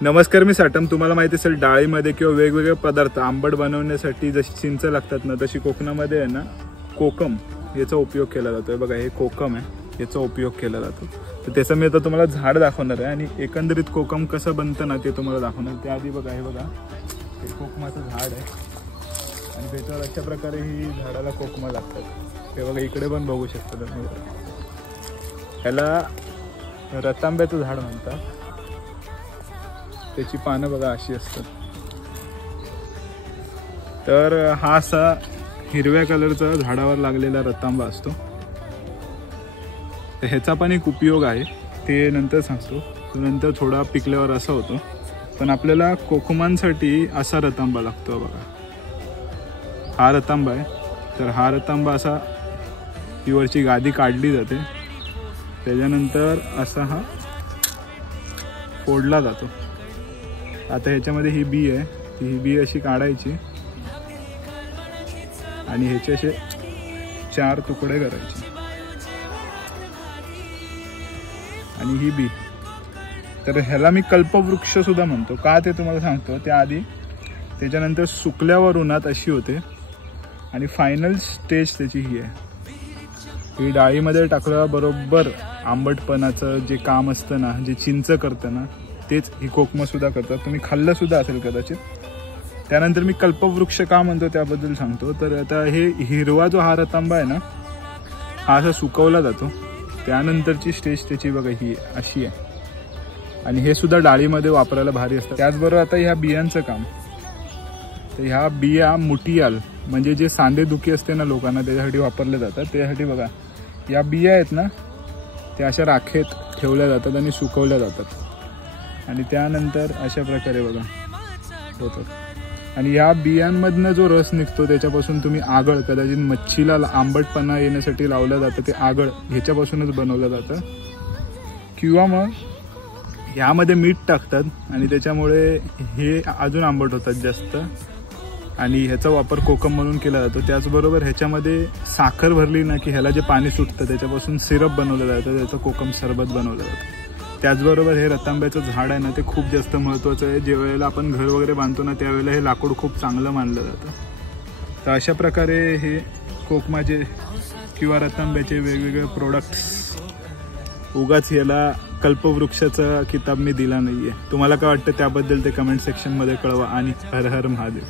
नमस्कार, मी साटम. तुम्हाला माहिती असेल डाळीमध्ये किंवा वेगवेगळे पदार्थ आंबट बनवण्यासाठी जशी चिंच लागतात ना, तशी कोकणामध्ये आहे ना कोकम याचा उपयोग केला जातो. बघा, हे कोकम आहे, याचा उपयोग केला जातो. तर त्याचं मी आता तुम्हाला झाड दाखवणार आहे आणि एकंदरीत कोकम कसं बनतं ना ते तुम्हाला दाखवणार. त्याआधी बघा, हे बघा, हे कोकमाचं झाड आहे आणि त्याच्यावर अशा प्रकारे ही झाडाला कोकमा लागतात. ते बघा, इकडे पण बघू शकता तुम्ही. ह्याला रतांब्याचं झाड म्हणतात. त्याची पानं बघा अशी असतात. तर हा असा हिरव्या कलरचा झाडावर लागलेला रतांबा असतो. तर ह्याचा पण एक उपयोग आहे, ते नंतर सांगतो. तो नंतर थोडा पिकल्यावर असा होतो. पण आपल्याला कोकमांसाठी असा रतांबा लागतो. बघा, हा रतांबा आहे. तर हा रतांबा असा ही वरची गादी काढली जाते, त्याच्यानंतर असा हा फोडला जातो. आता ह्याच्यामध्ये ही बी आहे, ही बी अशी काढायची आणि ह्याचे असे 4 तुकडे करायचे आणि ही बी. तर ह्याला मी कल्पवृक्ष सुद्धा म्हणतो. का ते तुम्हाला सांगतो. त्याआधी त्याच्यानंतर सुकल्यावर उन्हात अशी होते आणि फायनल स्टेज त्याची ही आहे. ही डाळीमध्ये टाकलं बरोबर आंबटपणाचं जे काम असतं ना, जे चिंच करतं ना, तेच ही कोकम सुद्धा करतात. तुम्ही खाल्लं सुद्धा असेल कदाचित. त्यानंतर मी कल्पवृक्ष का म्हणतो त्याबद्दल सांगतो. तर आता हे हिरवा जो हा रतांबा आहे ना, हा असा सुकवला जातो. त्यानंतरची स्टेज त्याची बघा ही अशी आहे आणि हे सुद्धा डाळीमध्ये वापरायला भारी असतं. त्याचबरोबर आता ह्या बियांचं काम. तर ह्या बिया मुठियाल म्हणजे जे सांधेदुखी असते ना लोकांना, त्याच्यासाठी वापरले जातात. त्यासाठी बघा, या बिया आहेत ना, त्या अशा राखेत ठेवल्या जातात आणि सुकवल्या जातात आणि त्यानंतर अशा प्रकारे बघा होतं. आणि या बियांमधनं जो रस निघतो त्याच्यापासून तुम्ही आगळ, कदाचित मच्छीला आंबटपणा येण्यासाठी लावलं जातं, ते आगळ ह्याच्यापासूनच बनवलं जातं. किंवा मग ह्यामध्ये मीठ टाकतात आणि त्याच्यामुळे हे अजून आंबट होतात जास्त आणि ह्याचा वापर कोकम म्हणून केला जातो. त्याचबरोबर ह्याच्यामध्ये साखर भरली ना की ह्याला जे पाणी सुटतं त्याच्यापासून सिरप बनवलं जातं, त्याचं कोकम सरबत बनवलं जातं. त्याचबरोबर हे रतांब्याचं झाड आहे ना, ते खूप जास्त महत्त्वाचं आहे. जे वेळेला आपण घर वगैरे बांधतो ना, त्यावेळेला हे लाकूड खूप चांगलं मानलं जातं. तर अशा प्रकारे हे कोकमाचे किंवा रतांब्याचे वेगवेगळे प्रोडक्ट्स. उगाच याला कल्पवृक्षाचा किताब मी दिला नाही आहे. तुम्हाला काय वाटतं त्याबद्दल ते कमेंट सेक्शनमध्ये कळवा आणि हर हर महादेव.